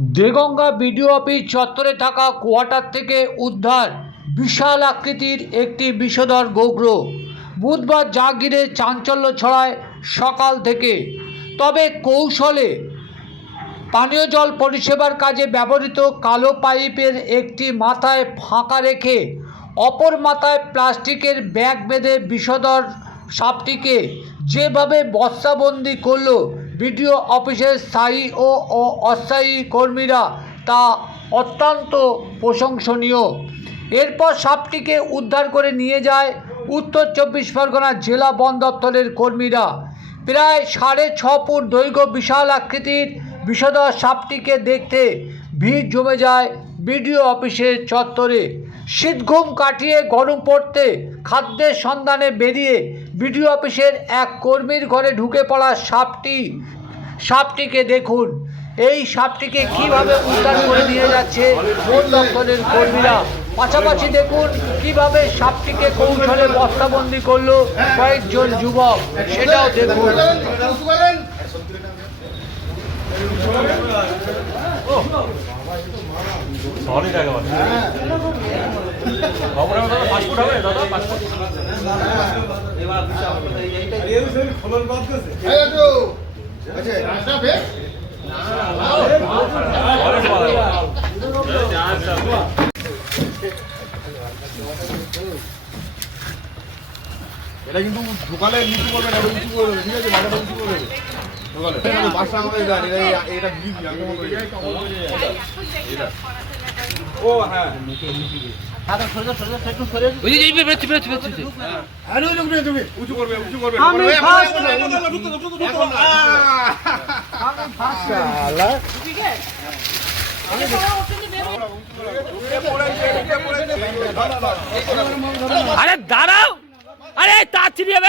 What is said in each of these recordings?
Deganga BDO office চত্বরে থাকা quarter থেকে উদ্ধার বিশাল আকৃতির একটি বিষধর গোগ্র। বুধবার যা ঘিরে চাঞ্চল্য ছড়ায় সকাল থেকে। তবে কৌশলে পানীয় জল পরিষেবার কাজে ব্যবহৃত কালো পাইপের একটি মাথায় ফাঁকা রেখে অপর মাথায় প্লাস্টিকের ব্যাগ বেঁধে বিষধর সাপটিকে যেভাবে বস্তাবন্দি করল বিডিও অফিসের স্থায়ী ও অস্থায়ী কর্মীরা, তা অত্যন্ত প্রশংসনীয়। এরপর সাপটিকে উদ্ধার করে নিয়ে যায় উত্তর 24 পরগনা জেলা বন দপ্তরের কর্মীরা। প্রায় 6.5 ফুট দৈর্ঘ্য বিশাল আকৃতির বিষধর সাপটিকে দেখতে ভিড় জমে যায় বিডিও অফিসের চত্বরে। শীতঘুম কাটিয়ে গরম পড়তে খাদ্যের সন্ধানে বেরিয়ে বিডিও অফিসের এক কর্মীর ঘরে ঢুকে পড়া সাপটিকে দেখুন। এই সাপটিকে কিভাবে উদ্ধার করে নিয়ে যাচ্ছে বন দপ্তরের কর্মীরা। পাশাপাশি দেখুন কিভাবে সাপটিকে কৌশলে বস্তাবন্দি করলো কয়েকজন যুবক, সেটাও দেখুন। এটা কিন্তু ঢোকালে নিচু করবে না, উঁচু করবে, ঠিক আছে? মাথাটা উঁচু করবে ঢোকালে বাসটা আমাদের এটা দিবি আমি ও হ্যাঁ উঁচু করবে আরে দাঁড়াও, আরে তার ছিড়ে যাবে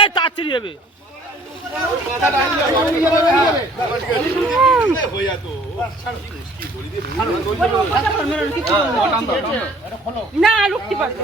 না, লুকতে পারবে।